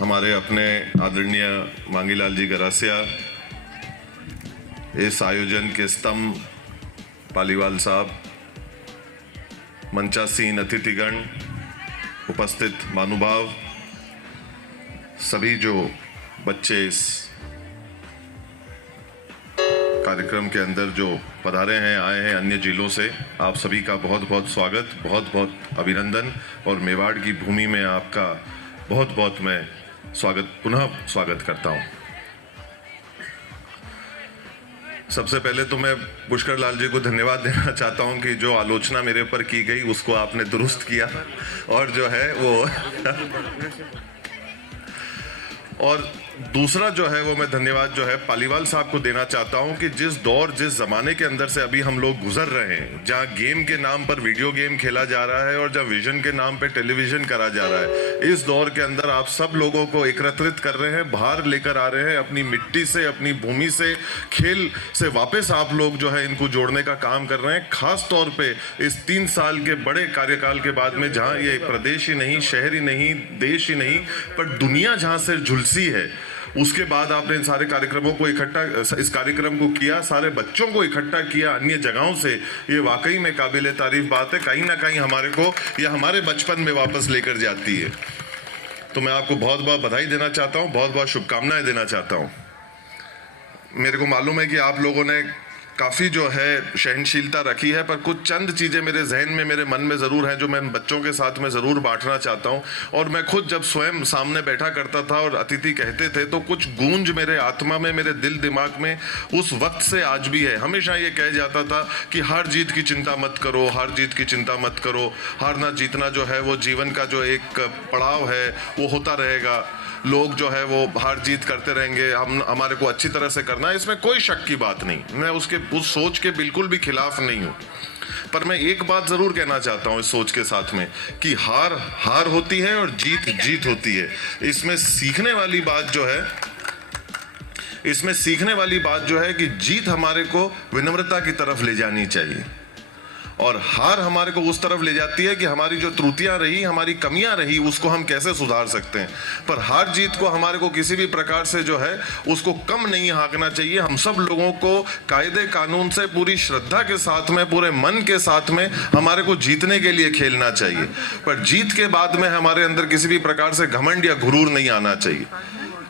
हमारे अपने आदरणीय मांगीलाल जी गरासिया, इस आयोजन के स्तंभ पालीवाल साहब, मंचासीन अतिथिगण, उपस्थित महानुभाव, सभी जो बच्चे इस कार्यक्रम के अंदर जो पधारे हैं, आए हैं अन्य जिलों से, आप सभी का बहुत बहुत स्वागत, बहुत बहुत अभिनंदन। और मेवाड़ की भूमि में आपका बहुत बहुत मैं पुनः स्वागत करता हूं। सबसे पहले तो मैं पुष्कर लाल जी को धन्यवाद देना चाहता हूं कि जो आलोचना मेरे ऊपर की गई उसको आपने दुरुस्त किया, और जो है वो और दूसरा जो है वो मैं धन्यवाद जो है पालीवाल साहब को देना चाहता हूं कि जिस जमाने के अंदर से अभी हम लोग गुजर रहे हैं, जहां गेम के नाम पर वीडियो गेम खेला जा रहा है और जहां विजन के नाम पे टेलीविजन करा जा रहा है, इस दौर के अंदर आप सब लोगों को एकत्रित कर रहे हैं, बाहर लेकर आ रहे हैं, अपनी मिट्टी से, अपनी भूमि से, खेल से वापस आप लोग जो है इनको जोड़ने का काम कर रहे हैं। खास तौर पे इस 3 साल के बड़े कार्यकाल के बाद में, जहां ये प्रदेश ही नहीं, शहर ही नहीं, देश ही नहीं, पर दुनिया जहां से झुलसी है, उसके बाद आपने इन सारे कार्यक्रमों को इस कार्यक्रम को किया, सारे बच्चों को इकट्ठा किया अन्य जगहों से। ये वाकई में काबिले तारीफ बात है, कहीं ना कहीं हमारे को या हमारे बचपन में वापस लेकर जाती है। तो मैं आपको बहुत बहुत बधाई देना चाहता हूं, बहुत बहुत शुभकामनाएं देना चाहता हूं। मेरे को मालूम है कि आप लोगों ने काफ़ी जो है सहनशीलता रखी है, पर कुछ चंद चीज़ें मेरे जहन में, मेरे मन में ज़रूर हैं जो मैं बच्चों के साथ में ज़रूर बांटना चाहता हूं। और मैं खुद जब स्वयं सामने बैठा करता था और अतिथि कहते थे, तो कुछ गूंज मेरे आत्मा में, मेरे दिल दिमाग में उस वक्त से आज भी है। हमेशा ये कह जाता था कि हार जीत की चिंता मत करो, हार जीत की चिंता मत करो, हारना जीतना जो है वो जीवन का जो एक पड़ाव है वो होता रहेगा, लोग जो है वो हार जीत करते रहेंगे, हमारे को अच्छी तरह से करना है, इसमें कोई शक की बात नहीं। मैं उस सोच के बिल्कुल भी खिलाफ नहीं हूं, पर मैं एक बात जरूर कहना चाहता हूं इस सोच के साथ में कि हार हार होती है और जीत जीत होती है। इसमें सीखने वाली बात जो है कि जीत हमारे को विनम्रता की तरफ ले जानी चाहिए, और हार हमारे को उस तरफ ले जाती है कि हमारी जो त्रुटियां रही, हमारी कमियां रही, उसको हम कैसे सुधार सकते हैं। पर हार जीत को हमारे को किसी भी प्रकार से जो है उसको कम नहीं हाँकना चाहिए। हम सब लोगों को कायदे कानून से पूरी श्रद्धा के साथ में, पूरे मन के साथ में हमारे को जीतने के लिए खेलना चाहिए, पर जीत के बाद में हमारे अंदर किसी भी प्रकार से घमंड या गुरूर नहीं आना चाहिए।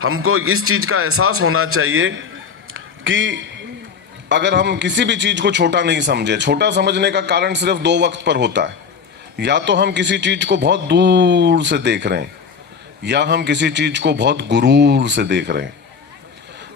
हमको इस चीज का एहसास होना चाहिए कि अगर हम किसी भी चीज को छोटा नहीं समझे, छोटा समझने का कारण सिर्फ 2 वक्त पर होता है। या तो हम किसी चीज को बहुत दूर से देख रहे हैं, या हम किसी चीज को बहुत गुरूर से देख रहे हैं।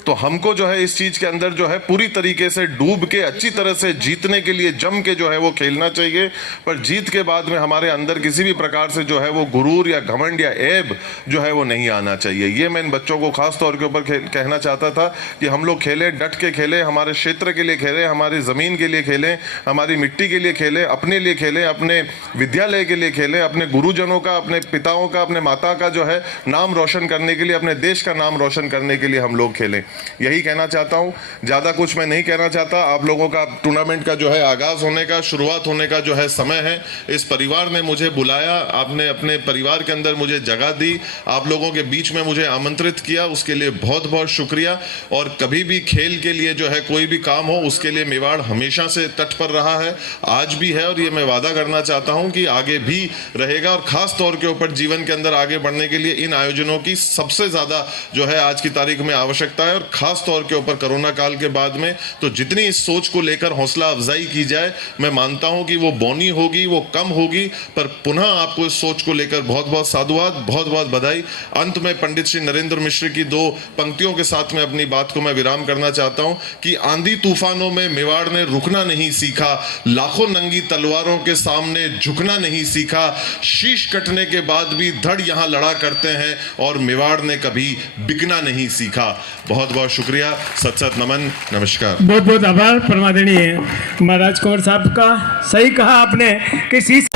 तो हमको जो है इस चीज के अंदर जो है पूरी तरीके से डूब के अच्छी तरह से जीतने के लिए जम के जो है वो खेलना चाहिए, पर जीत के बाद में हमारे अंदर किसी भी प्रकार से जो है वो गुरूर या घमंड या ऐब जो है वो नहीं आना चाहिए। ये मैं इन बच्चों को खास तौर के ऊपर कहना चाहता था कि हम लोग खेलें, डट के खेलें, हमारे क्षेत्र के लिए खेलें, हमारी ज़मीन के लिए खेलें, हमारी मिट्टी के लिए खेलें, अपने लिए खेलें, अपने विद्यालय के लिए खेलें, अपने गुरुजनों का, अपने पिताओं का, अपने माता का जो है नाम रोशन करने के लिए, अपने देश का नाम रोशन करने के लिए हम लोग खेलें। यही कहना चाहता हूं, ज्यादा कुछ मैं नहीं कहना चाहता। आप लोगों का टूर्नामेंट का जो है आगाज होने का, शुरुआत होने का जो है समय है। इस परिवार ने मुझे बुलाया, आपने अपने परिवार के अंदर मुझे जगह दी, आप लोगों के बीच में मुझे आमंत्रित किया, उसके लिए बहुत बहुत शुक्रिया। और कभी भी खेल के लिए जो है कोई भी काम हो, उसके लिए मेवाड़ हमेशा से तट पर रहा है, आज भी है, और ये मैं वादा करना चाहता हूं कि आगे भी रहेगा। और खास तौर के ऊपर जीवन के अंदर आगे बढ़ने के लिए इन आयोजनों की सबसे ज्यादा जो है आज की तारीख में आवश्यकता है। और खास तौर के ऊपर कोरोना काल के बाद में तो जितनी इस सोच को लेकर हौसला अफजाई की जाए, मैं मानता हूं कि वो बौनी होगी, वो कम होगी, पर पुनः आपको इस सोच को लेकर बहुत बहुत साधुवाद, बहुत बहुत बधाई। अंत में पंडित श्री नरेंद्र मिश्र की 2 पंक्तियों के साथ में अपनी बात को मैं विराम करना चाहता हूं कि आंधी तूफानों में मेवाड़ ने रुकना नहीं सीखा, लाखों नंगी तलवारों के सामने झुकना नहीं सीखा, शीश कटने के बाद भी धड़ यहां लड़ा करते हैं, और मेवाड़ ने कभी बिकना नहीं सीखा। बहुत बहुत शुक्रिया, सत सत नमन, नमस्कार। बहुत बहुत आभार परमादरणीय महाराज कुंवर साहब का। सही कहा आपने कि शीश